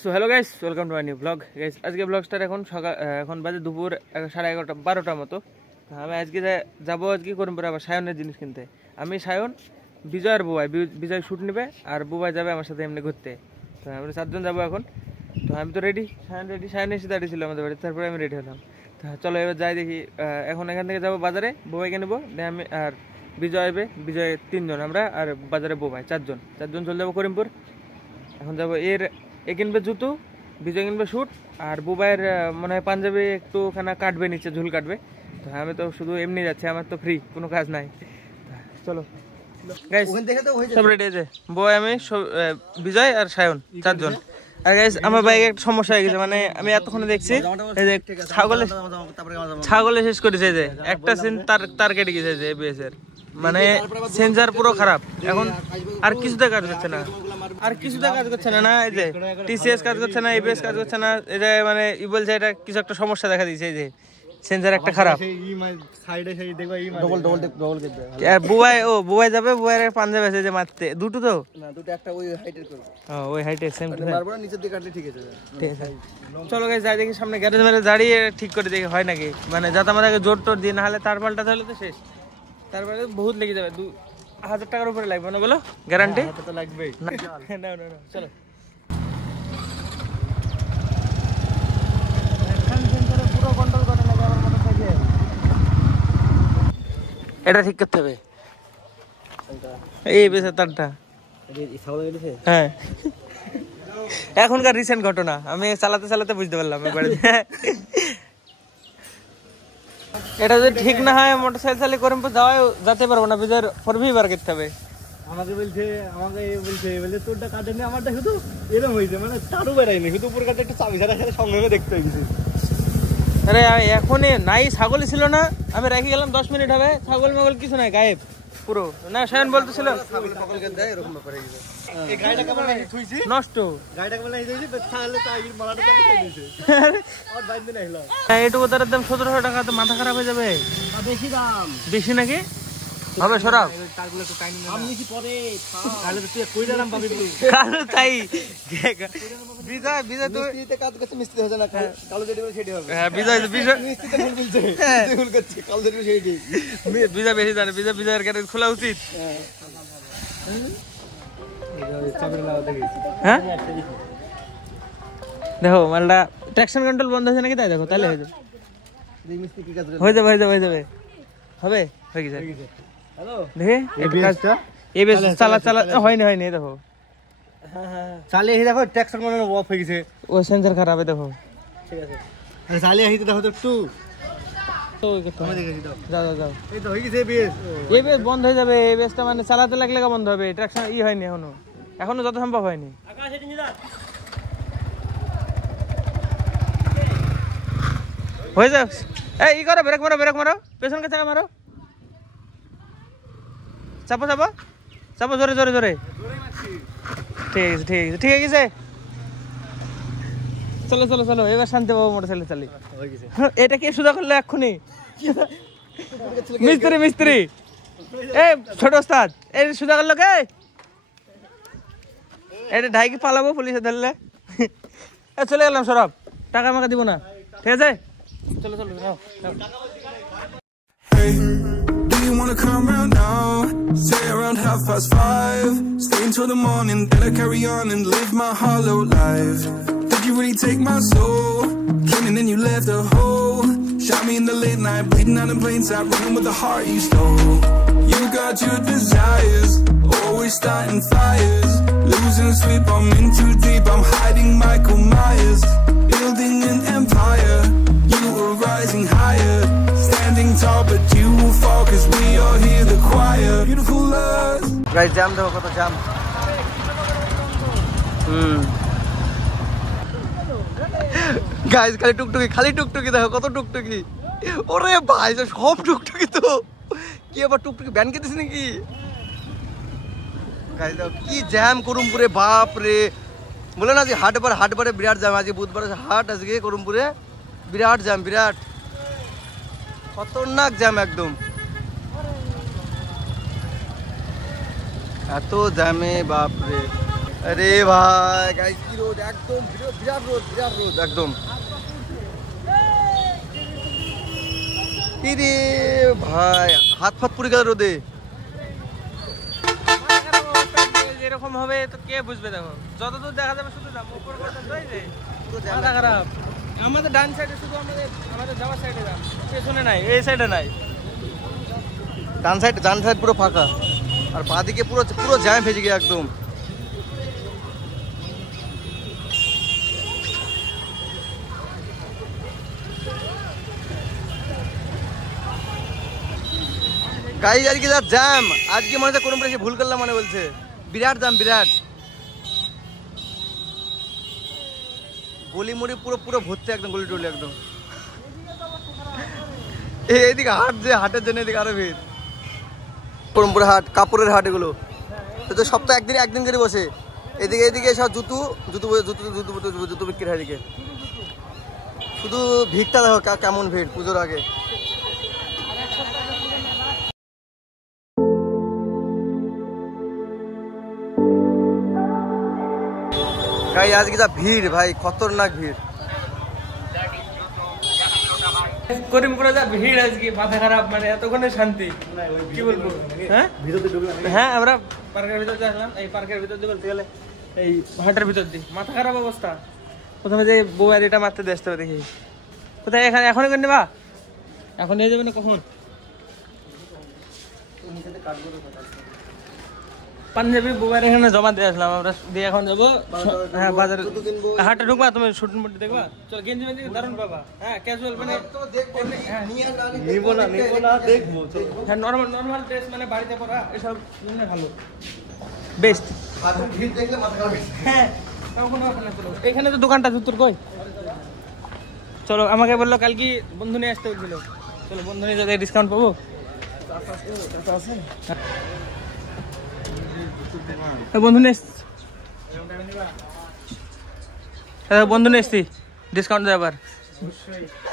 So hello guys, welcome to my new blog. Guys আজকে ব্লগস্টার এখন বাজে দুপুর 11:30 12টার মতো। আমি আজকে যাবো করিমপুরে আবার সায়নের জিনিস কিনতে। আমি সায়ন, বিজয়ের বুবাই, বিজয় শ্যুট নেবে আর বুবাই যাবে আমার সাথে এমনি ঘুরতে। তো আমরা 4 জন যাবো এখন। তো আমি তো রেডি, সায়ন এসে দাঁড়িয়ে ছিল আমাদের বাড়িতে, তারপরে আমি রেডি হলাম। তো চলো এবার যাই দেখি। এখন এখান থেকে যাবো বাজারে, বুবাইকে নেবো, আমি আর বিজয় 3 জন আমরা, আর বাজারে বুবাই 4 জন চলে যাবো করিমপুর। এখন যাবো এ কিনবে জুতো, বিজয় কিনবে শ্যুট, আর বুবাইয়ের মনে হয় পাঞ্জাবি একটুখানা কাটবে, নিচে ঝুল কাটবে। তো আমি তো শুধু এমনি যাচ্ছি, আমার তো ফ্রি, কোনো কাজ নাই। চলো গাইস, সব রেডি আছে, বুবাই, আমি, বিজয় আর সায়ন, 4 জন। আর গাইস আমার বাইকে একটা সমস্যা হয়ে গেছে, মানে আমি এতক্ষণে দেখছি এই যে ছাগলে শেষ করেছে, এই যে একটা সিন তার কেটে গেছে, যে এবিএস এর মানে সেন্সার পুরো খারাপ। এখন আর কিছুতে কাজ করছে না, না এই যে টিসিএস কাজ করছে না, এবিএস কাজ করছে না, এটা মানে বলছে এটা কিছু একটা সমস্যা দেখা দিয়েছে, এই যে সেন্সার একটা খারাপ। বুবাই যাবে, বুবাইয়ের পাঞ্জাবি আছে যে মারতে, দুটো তো না, দুটো একটা ওই হাইটের করব। ওই হাইটের সেম মারবো না, নিচের দিকে কাটলে ঠিক আছে। ঠিক আছে, চলো গাইস যাই দেখি সামনে গ্যারেজ মেরে দাঁড়িয়ে ঠিক করে দেখি হয় নাকি, মানে যাতে আমাদেরকে জোর টোর দিয়ে, না হলে তার পাল্টাতে হলে তো শেষ, তারপরে বহুত লেগে যাবে, 2000 টাকার উপরে লাগবে না বলো, গ্যারান্টি তো লাগবেই। না চলো পুরো কন্ট্রোল করে লাগে আমার মোটরসাইকেল, এটা ঠিক করতে হবে। এই বেশি তারটা, হ্যাঁ এখনকার রিসেন্ট ঘটনা, আমি চালাতে বুঝতে পারলাম এটা যদি ঠিক না হয় মোটরসাইকেল চালিয়ে করিমপুর যেতে পারবো না, বিজয়ের ফরবি বার করতে হবে। আমাকে বলছে তোরটা কাটেনি, আমারটা শুধু এরকম হয়েছে, মানে তারও বেড়াইনি, শুধু উপর কাটে একটা চাবি ছাড়া সঙ্গে দেখতে হয়েছে। আরে এখনই নাই, ছাগলই ছিল না, আমি রেখে গেলাম 10 মিনিট হবে, ছাগল মাগল কিছু নাই, গায়েব পুরো। না সায়ন বলতেছিল নষ্ট, এটুকু তার দাম 1700 টাকা, তো মাথা খারাপ হয়ে যাবে। বেশি নাকি হবে সরাব, তাই বিজয় বেশি জানে, বিজয়ের গ্যারেজ খোলা উচিত। হ্যাঁ দেখো মালটা ট্রাকশন কন্ট্রোল বন্ধ হয়েছে নাকি, তাই দেখো, তাহলে হয়ে যাবে হবে হয়ে গেছে। দেখে চালা হয়নি দেখো, চালিয়ে দেখো ট্রাকশন কন্ট্রোল অফ হয়ে গেছে, ও সেন্সর খারাপ, দেখো ঠিক আছে, চালিয়ে আসি দেখো তো একটু, বন্ধ হয়ে যাবে। এবিএসটা মানে চালাতে লাগলে বন্ধ হবে, ট্রাকশন হয়নি এখনো যত সম্ভব হয়নি। হয়ে যাক, এই করো, ব্রেক মারো, পেছনকে চাকা মারো, চাপো জোরে। ঠিক আছে, চলো এবার শান্তি পাবো মোটরসাইকেল চালিয়ে। এটা কে সুদা করলো এক্ষুনি? মিস্ত্রি এই ছোট ওস্তাদ, এই সুদা করলো কে? এটা ঢাইকে পালাবো পুলিশে ধরলে। চলে গেলাম, সরব, টাকা আমাকে দিব না, ঠিক আছে? চলো You wanna come round now? Say around 5:30. Stay until the morning, then I carry on and live my hollow life. Did you really take my soul? Came and then you left a hole. Shot me in the late night, bleeding out in plain sight, running with the heart you stole. You got your desires, always starting fires, losing sleep, I'm in too deep, I'm hiding Michael Myers, building an empire, you were rising higher, standing tall but you will fall, cause we all hear the choir, beautiful love. Guys, jam দেখো, কত জাম। Guys খালি টুকটুকি দেখো, কত টুকটুকি, ওরে ভাই সব টুকটুকি, তো কি আবার টুকটুকি ব্যান কেটেছে নাকি? গাইস দেখো কি জ্যাম করিমপুরে, বাপ রে, বলে না যে হাটবারে বিরাট জ্যাম, আজকে বুধবার হাট, আজকে করিমপুরে বিরাট জ্যাম, বিরাট খতরনাক জ্যাম একদম, এত জ্যামে বাপ রে। আরে ভাই গাইস কি রোদ, একদম বিরাট রোদ একদম। রে ভাই হাত ফাত পুড়ে গেল রোদে। এরকম হবে তো কে বুঝবে? দেখো যতদূর দেখা যাবে শুধু মাথা খারাপ। আমাদের ডান সাইডে শুধু আমাদের যাওয়ার সাইডে যান, পেছনে নাই, এই সাইডে নাই। ডান সাইড পুরো ফাঁকা, আর বাঁ দিকে পুরো জ্যাম ভেজে গিয়ে একদম। গাইস আজকে যা জ্যাম, আজকে মনে হচ্ছে কোনো এসে ভুল করলাম মনে বলছে। বিরাট জ্যাম, বিরাট গলি মুড়ি পুরো ভর্তি একদম, গলি টলি একদম। এইদিকে হাটের জন্য এদিকে আরো ভিড়। পরমপুর হাট, কাপড়ের হাট, এগুলো তো সপ্তাহে একদিন করে বসে। এদিকে সব জুতো বিক্রি হয় এদিকে। শুধু ভিড়টা দেখো কেমন ভিড় পুজোর আগে। গাই আজকে যা ভিড় ভাই, খতরনাক ভিড়। করিমপুরে যা ভিড় আজকে, মাথা খারাপ, মানে এতক্ষণে শান্তি কি বলবো। হ্যাঁ আমরা পার্কের ভিতর দিয়ে আসলাম, এই পার্কের ভিতর দিয়ে বলতে গেলে এই হাটের ভিতর দিয়ে মাথা খারাপ অবস্থা। প্রথমে যে বউ আর এটা মারতে আসতে হবে, দেখি কোথায় এখানে এখনই করে নেবা, এখন নিয়ে যাবে না কখন? পাঞ্জাবি বুবার এখানে জমা দিয়ে আসলাম আমরা, দিয়ে এখন যাবো হ্যাঁ বাজারে, হাটে ঢুকবা, তুমি শুট মুট দেখবা, চল গেঞ্জি মেঞ্জি দারুন পাবা। হ্যাঁ ক্যাজুয়াল মানে হ্যাঁ নর্মাল ড্রেস মানে বাড়িতে পরা এসব ভালো বেস্ট। হ্যাঁ এখানে তো দোকানটা জুতোর কই, চলো আমাকে বললো কালকে বন্ধু নিয়ে আসতে বলছিল, চলো বন্ধু নিয়ে যাতে ডিসকাউন্ট পাবো। বন্ধু নিয়ে এসছি, ডিসকাউন্ট দেয় আবার।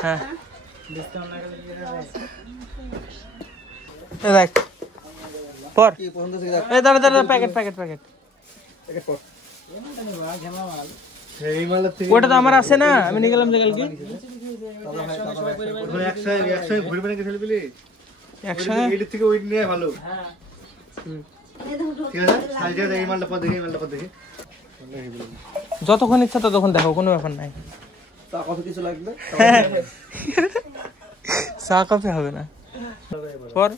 হ্যাঁ দেখ পর, এই দাঁড়া প্যাকেট ওটা তো আমার আছে না, আমি নিয়ে গেলাম যে কালকে ভালো। যতক্ষণ ইচ্ছা ততক্ষণ দেখো, কোনো ব্যাপার নাই। কত কিছু লাগবে, চা কফি হবে না পর।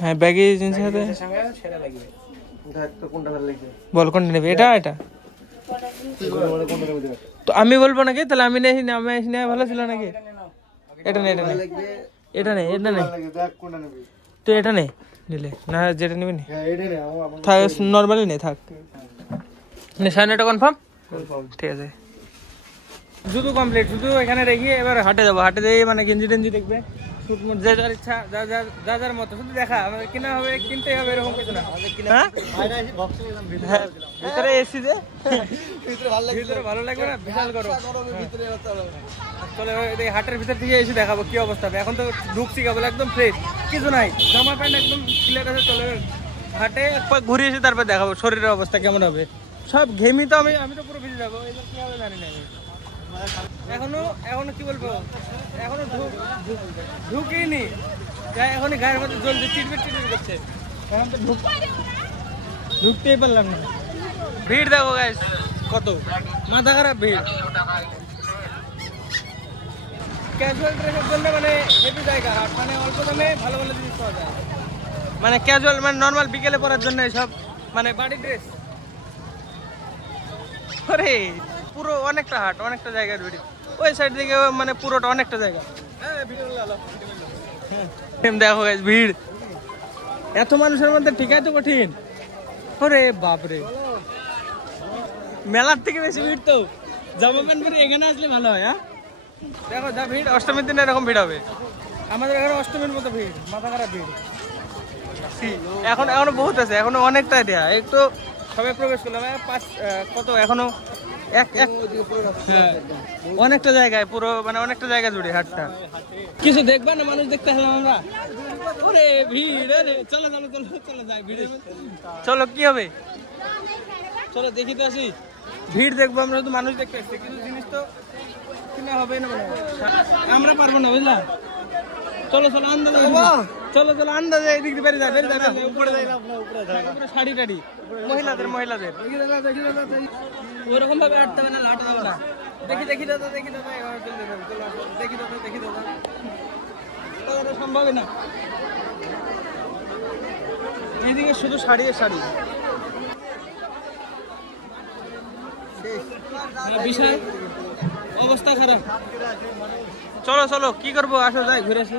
হ্যাঁ ব্যাগি জিনিস সাথে বল কোনটা নেবে, এটা তো আমি বলবো নাকি, তাহলে আমি নেই ভালো ছিল নাকি? এটা নেই তো এটা নেই নিলে না, যেটা নেবে নর্মালি নেই থাক। সাইনটা কনফার্ম, ঠিক আছে। শুধু কমপ্লিট, শুধু এখানে রেখে এবার হাটে যাবো। হাটে যেয়ে মানে গেঞ্জি টেঞ্জি দেখবে, যে যার ইচ্ছা, যার মতো শুধু দেখা, আমাদের কিনা হবে, কিনতে হবে এরকম কিছু না। ভিতরে এসি যে ভিতরে ভালো লাগবে না, বিশাল গরম। চলে হাটের ভিতর থেকে এসে দেখাবো কি অবস্থা হবে। এখন তো ঢুকছি কেবল, একদম ফ্রেশ, কিছু নাই, জামা প্যান্ট একদম ক্লিয়ার আছে। চলে হাটে এক পাক ঘুরে এসে তারপর দেখাবো শরীরের অবস্থা কেমন হবে। সব ঘেমি তো আমি তো পুরো ভিজে যাবো, এবার কি হবে জানি না। এখনো কি বলবো, এখনো ঢুকিনি, এখনই গায়ের মধ্যে জ্বলছে, চিটবিট করছে, এখন তো ঢুকতেই পারলাম না। ভিড় দেখো গাইস কত, মাথা খারাপ ভিড়। ক্যাজুয়াল ড্রেসের জন্য মানে হেভি জায়গা, মানে অল্প দামে ভালো ভালো জিনিস পাওয়া যায়। মানে ক্যাজুয়াল মানে নর্মাল বিকেলে পরার জন্য সব মানে বাড়ি ড্রেস। আরে পুরো অনেকটা হাট, অনেকটা জায়গার ভিড়, ওই সাইড থেকে মানে পুরোটা অনেকটা জায়গা। দেখো গাইস ভিড়, এত মানুষের মধ্যে ঠিকাই তো কঠিন। ওরে বাপরে, মেলার থেকে বেশি ভিড় তো। জামা প্যান্ট পরে এখানে আসলে ভালো হয়। হ্যাঁ দেখো যা ভিড়, অষ্টমীর দিনে এরকম ভিড় হবে। আমাদের এখানে অষ্টমীর মতো ভিড়, মাথা খারাপ ভিড়। এখনো বহুত আছে, এখনো অনেকটা দেয়া, একটু সবাই প্রবেশ করলাম। কত এখনো অনেকটা জায়গায়, পুরো মানে অনেকটা জায়গা জুড়ে হাটটা। কিছু দেখবা না, মানুষ দেখতে আসলাম আমরা। ওরে ভিড়, চলো চলো চলো চলো যাই ভিড়ে। চলো কি হবে, চলো দেখি তো আসি। ভিড় দেখবো আমরা, শুধু মানুষ দেখতে আসছি, কিন্তু জিনিস তো কিনা হবে না মনে হয়। আমরা পারবো না বুঝলা। চলো চলো আন্দাজে, চলো চলো আন্দাজে এদিক দিয়ে বেরিয়ে যায়, উপরে যাই না, উপরে শাড়ি টাড়ি মহিলাদের ওইরকম ভাবে হাঁটতে হবে না, হাঁটা যাবে না। দেখি দেখি দাদা, দেখি দাদা, দেখি দাদা, দেখি দাদা, সম্ভবই না। এইদিকে শুধু শাড়ি আর শাড়ি, বিশাল অবস্থা খারাপ। চলো চলো কি করবো, আসো যাই ঘুরে আসি।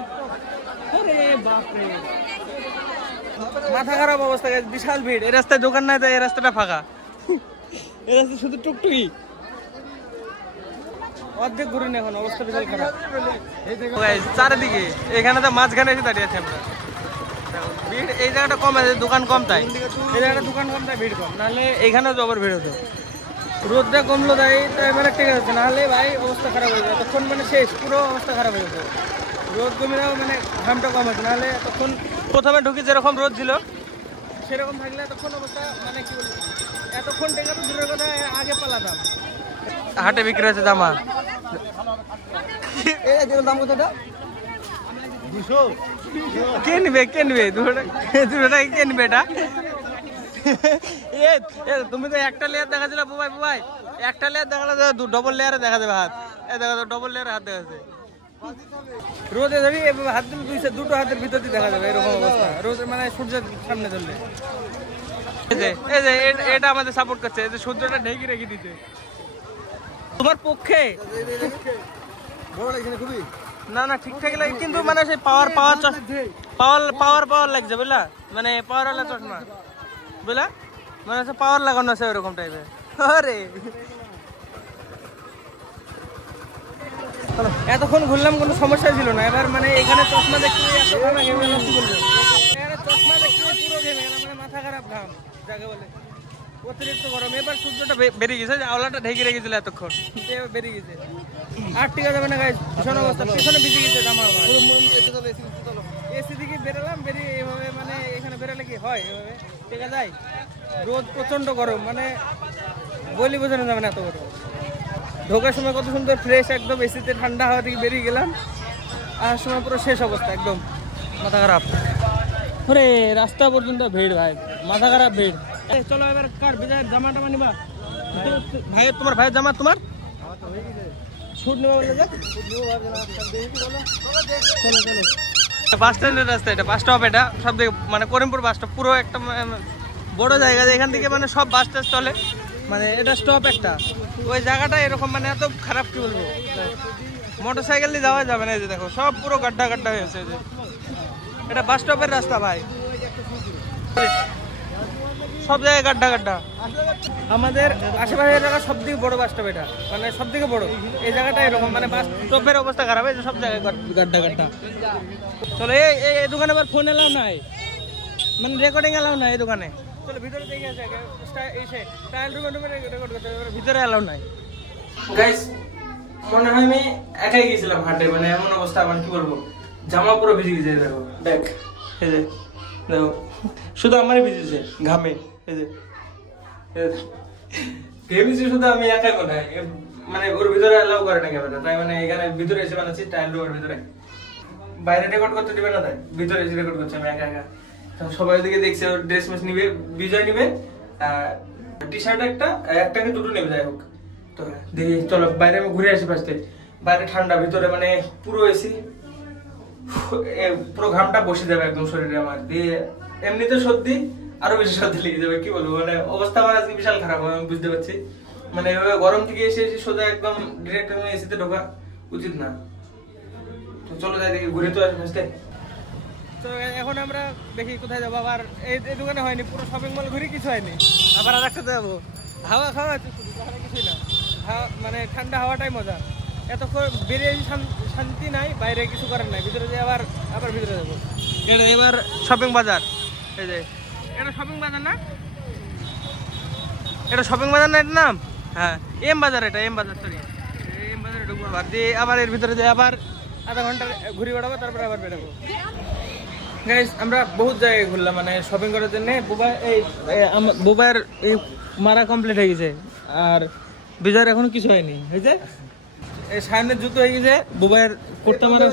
মাথা খারাপ অবস্থা, বিশাল ভিড়। এই রাস্তায় দোকান নাই, তাই এই রাস্তাটা ফাঁকা। এই রাস্তায় শুধু টুকটুকি, অর্ধেক ঘুরে এখন, অবস্থা বিশাল খারাপ চারিদিকে। এখানে তো মাঝখানে এসে দাঁড়িয়ে আছে আমরা। ভিড় এই জায়গাটা কম আছে, দোকান কম, তাই এই জায়গাটা দোকান কম, তাই ভিড় কম। নাহলে এইখানেও জবর ভিড় হতো। রোদটা কমলো তাই মানে ঠিক আছে, নাহলে ভাই অবস্থা খারাপ হয়ে যেত তখন, মানে শেষ, পুরো অবস্থা খারাপ হয়ে যেত। রোদ কমে যাও মানে ঘামটা কম হতো, নাহলে তখন প্রথমে ঢুকি যেরকম রোদ ছিল সেরকম থাকলে তখন অবস্থা মানে কি বলবো, এতক্ষণ টেকা তো দূরের কথা, আগে পালাতাম। হাটে বিক্রি হচ্ছে জামা, দাম কতটা? কে নিবে, কে নিবে? 200 টাকা কে নিবে এটা? তুমি তো একটা লেয়ার দেখা ছিল বুবাই, বুবাই একটা লেয়ার দেখালে ডবল লেয়ারে দেখা যাবে হাত। দেখা যাবে ডবল লেয়ারে হাত দেখা যাচ্ছে। রোদে ধরি হাত দিলে দুটো হাতের ভিতর দিয়ে দেখা যাবে, এরকম অবস্থা। রোদ মানে সূর্যের সামনে ধরলে এই যে এটা আমাদের সাপোর্ট করছে, এই যে সূর্যটা ঢেকে রেখে দিতে তোমার পক্ষে। খুবই না না ঠিকঠাক লাগে, কিন্তু মানে সেই পাওয়ার পাওয়ার পাওয়ার পাওয়ার লাগছে বুঝলা, মানে পাওয়ার ওয়ালা চশমা বুঝলা, মানে পাওয়ার লাগানো আছে ওরকম টাইপের। আরে এতক্ষণ ঘুরলাম, কোনো সমস্যা ছিল না। এবার মানে এখানে চশমা দেখতে চশমা দেখতে পুরো ঘেমে গেলাম, মানে মাথা খারাপ, ঘাম যাকে বলে, অতিরিক্ত গরম। এবার সূর্যটা বেরিয়ে গেছে, আওলাটা ঢেকে রেখেছিল এতক্ষণ, বেরিয়ে গেছে। আর ঠিক আছে না গাইস, ভীষণ অবস্থা, পেছনে ভিজে গেছে জামা। এসি দিকে বেরোলাম, বেরিয়ে এইভাবে মানে এখানে বেরোলে কি হয়, এভাবে টেকা যায়। রোদ প্রচন্ড গরম, মানে বলি বোঝানো যাবে না এত গরম। ঢোকার সময় কত সুন্দর ফ্রেশ একদম, এসিতে ঠান্ডা হাওয়া থেকে বেরিয়ে গেলাম, আসার সময় পুরো শেষ অবস্থা, একদম মাথা খারাপ। ওরে রাস্তা পর্যন্ত ভিড় ভাই, মাথা খারাপ ভিড়। চলো এবার কার বিজয়ের জামা টামা নিবা? ভাইয়ের, তোমার ভাইয়ের জামা, তোমার শুট নেবা বলে? চলো চলো, বাস স্ট্যান্ডের রাস্তা এটা, বাস স্টপ এটা সব থেকে, মানে করিমপুর বাস স্টপ পুরো একটা বড় জায়গা, এখান থেকে মানে সব বাস টাস চলে, মানে এটা স্টপ একটা। ওই জায়গাটা এরকম মানে এত খারাপ, কি বলবো, মোটর সাইকেল দিয়ে যাওয়া যাবে না। এই যে দেখো সব পুরো গাড্ডা গাড্ডা হয়েছে, যে এটা বাস স্টপের রাস্তা ভাই, সব জায়গায় গাড্ডা গাড্ডা। আমাদের আশেপাশের জায়গা সব থেকে বড় বাস স্টপ এটা, মানে সব থেকে বড় এই জায়গাটা এরকম, মানে বাস স্টপের অবস্থা খারাপ হয়েছে, সব জায়গায় গাড্ডা গাড্ডা। চলো এই দোকানে আবার ফোন এলাও নাই, মানে রেকর্ডিং এলাও নাই এই দোকানে। চলো ভিতরে দেখে আসে, ট্রায়াল রুমে রেকর্ড করতে, ভিতরে এলাও নাই। গাইস মনে হয় আমি একাই গেছিলাম হাটে, মানে এমন অবস্থা, আমার কি বলবো, জামা পুরো ভিজে গেছে। দেখো দেখ, এই যে দেখো, শুধু আমারই ভিজেছে ঘামে, এই যে ভেবেছি শুধু আমি একাই মনে হয়, মানে ওর ভিতরে অ্যালাউ করে না ক্যামেরা, তাই মানে এখানে ভিতরে এসে বানাচ্ছি ট্রায়াল রুমের ভিতরে। বাইরে রেকর্ড করতে দিবে না, তাই ভিতরে এসে রেকর্ড করছি আমি একা একা। সবাই ওদিকে দেখছে, ওর ড্রেস মেস নিবে, বিজয় নিবে টি শার্ট একটাকে দুটো নেবে, যাই হোক। তো দেখি চলো বাইরে আমি ঘুরে আসি ফার্স্টে। বাইরে ঠান্ডা, ভিতরে মানে পুরো এসি, পুরো ঘামটা বসে যাবে একদম শরীরে আমার। দিয়ে এমনিতে সর্দি, আরো বেশি সর্দি লেগে যাবে, কি বলবো, মানে অবস্থা আমার আজকে বিশাল খারাপ, আমি বুঝতে পারছি। মানে এভাবে গরম থেকে এসে সোজা একদম ডিরেক্ট এসিতে ঢোকা উচিত না। তো চলো যাই দেখি, ঘুরে তো আসি ফার্স্টে। তো এখন আমরা দেখি কোথায় যাবো। আবার এই দোকানে হয়নি, পুরো শপিং মল ঘুরে কিছু হয়নি, আবার আর একটাতে যাবো। হাওয়া খাওয়া আছে শুধু, তাহলে কিছুই না, মানে ঠান্ডা হাওয়াটাই মজা। এতক্ষণ বেরিয়ে শান্তি নাই, বাইরে কিছু করার নাই, ভিতরে যে আবার ভিতরে যাবো। এটা এবার শপিং বাজার, এই যে এটা শপিং বাজার না, এটা শপিং বাজার না, এটার নাম হ্যাঁ এম বাজার, এটা এম বাজার, সরি এম বাজারে ঢুকবো। আবার দিয়ে আবার এর ভিতরে যে আবার আধা ঘন্টা ঘুরে বেড়াবো, তারপরে আবার বেরোবো। গাইস আমরা বহুত জায়গায় ঘুরলাম মানে শপিং করার জন্য। বুবাইয়ের এই মারা কমপ্লিট হয়ে গেছে, আর বিজয়ের এখনো কিছু হয়নি। হয়েছে এই সামনের জুতো হয়ে গেছে, বুবাইয়ের কুর্তা মারা,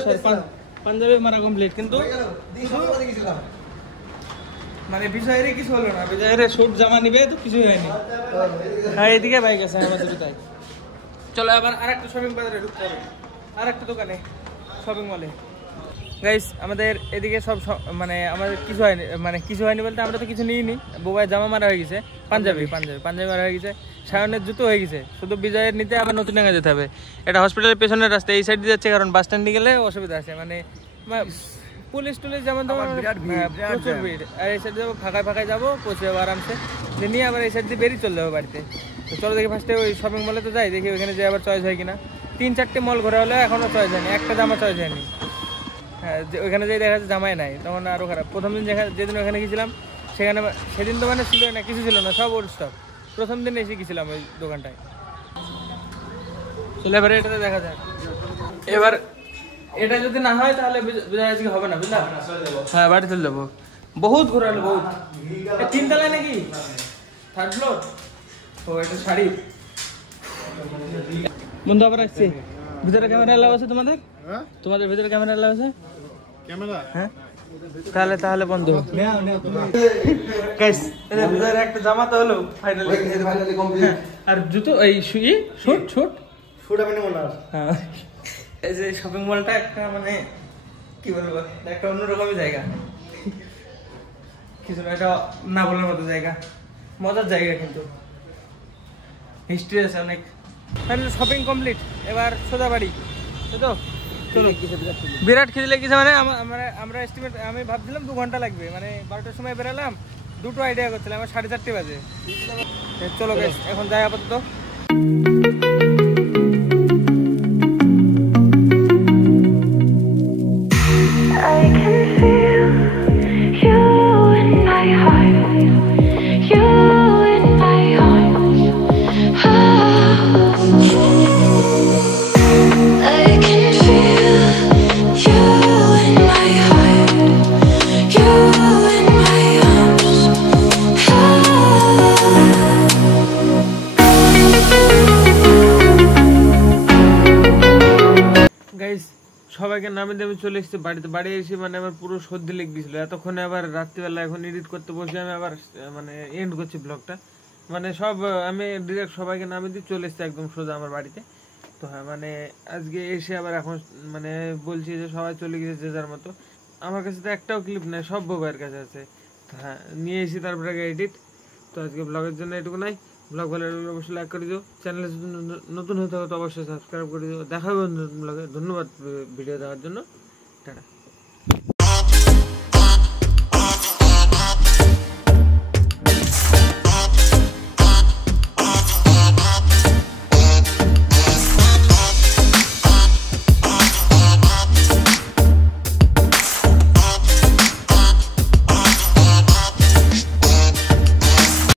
পাঞ্জাবি মারা কমপ্লিট, কিন্তু মানে বিজয়েরই কিছু হলো না। বিজয়ের শুট জামা নিবে তো কিছুই হয়নি। হ্যাঁ এদিকে বাইক আছে আমাদের তাই। চলো আবার আরেকটা শপিং বাজারে ঢুকতে হবে, আরেকটা দোকানে শপিং মলে। গাইস আমাদের এদিকে সব মানে আমাদের কিছু হয়নি, মানে কিছু হয়নি বলতে আমরা তো কিছু নিইনি। বুবাইয়ের জামা মারা হয়ে গেছে, পাঞ্জাবি মারা হয়ে গেছে, সায়নের জুতো হয়ে গেছে, শুধু বিজয়ের নিতে আবার নতুন জায়গায় যেতে হবে। এটা হসপিটালের পেছনের রাস্তা, এই সাইড দিয়ে যাচ্ছে, কারণ বাস স্ট্যান্ডে গেলে অসুবিধা আছে, মানে পুলিশ টুলিশ যেমন প্রচুর ভিড়। আর এই সাইড যাবো ফাঁকায় যাবো, পৌঁছে যাবো আরামসে, নিয়ে আবার এই সাইড দিয়ে বেরিয়ে চলে যাবো বাড়িতে। তো চলো দেখি ফার্স্টে ওই শপিং মলে তো যাই, দেখি ওইখানে যে আবার চয়েস হয় কিনা। 3-4টে মল ঘোরা হলে এখনো চয়েস হয়নি, একটা জামা চয়েস হয়নি। হ্যাঁ ওইখানে যেই দেখা যাচ্ছে জামাই নাই, তখন আরও খারাপ। প্রথম দিন যেদিন ওখানে গেছিলাম সেদিন তো মানে ছিল না, কিছু ছিল না, সব ওল্ড স্টক। প্রথম দিন এসে গেছিলাম ওই দোকানটায়। চলে এবারে এটাতে দেখা যাক। এবার এটা যদি না হয় তাহলে আজকে হবে না, বুঝলাম। হ্যাঁ বাড়ি চলে যাবো, বহুত ঘোরালো বহুত। 3 তলায় নাকি 3rd ফ্লোর? ও এটা শাড়ি। বন্ধু আবার আসছে। ভিতরে ক্যামেরা এলাও আছে তোমাদের? তোমাদের ভিতরে ক্যামেরা এলাও আছে? ক্যামেরা? হ্যাঁ তাহলে বন্ধু গাইস এর একটা জামা তো হলো ফাইনালি কমপ্লিট। আর জুতো এই শুট আমি নেব না। হ্যাঁ এই যে শপিং মলটা একটা মানে কি বলবো, একটা অন্যরকমই জায়গা, কিছু না, এটা না বলার মতো জায়গা, মজার জায়গা, কিন্তু হিস্ট্রি আছে অনেক। ফাইনালি শপিং কমপ্লিট, এবার সোজা বাড়ি। তো চলো, বিরাট খিদে লেগেছে, মানে আমরা এস্টিমেট, আমি ভাবছিলাম 2 ঘন্টা লাগবে, মানে 12টার সময় বেরালাম, 2টো আইডিয়া করছিলাম, আমার 4:30 বাজে। চলো গাইস এখন যাই আপাতত। সবাইকে নামে দিয়ে আমি চলে এসেছি বাড়িতে। বাড়ি এসে মানে আমার পুরো সর্দি লেগে গেছিলো এতক্ষণে। আবার রাত্রিবেলা এখন এডিট করতে বসে আমি আবার মানে এন্ড করছি ব্লগটা। মানে সব আমি ডিরেক্ট সবাইকে নামে দিয়ে চলে এসেছি একদম সোজা আমার বাড়িতে। তো হ্যাঁ মানে আজকে এসে আবার এখন মানে বলছি যে সবাই চলে গেছে যে যার মতো। আমার কাছে তো একটাও ক্লিপ নেই, সব মোবাইলের কাছে আছে। হ্যাঁ নিয়ে এসে তারপরে এডিট। তো আজকে ব্লগের জন্য এটুকু নাই। ব্লগ ভালো লাগলে অবশ্যই লাইক করে দিও, চ্যানেলে যদি নতুন হতে হবে তো অবশ্যই সাবস্ক্রাইব করে দিও। দেখা হবে নতুন ব্লগে। ধন্যবাদ ভিডিও দেওয়ার জন্য, টাটা।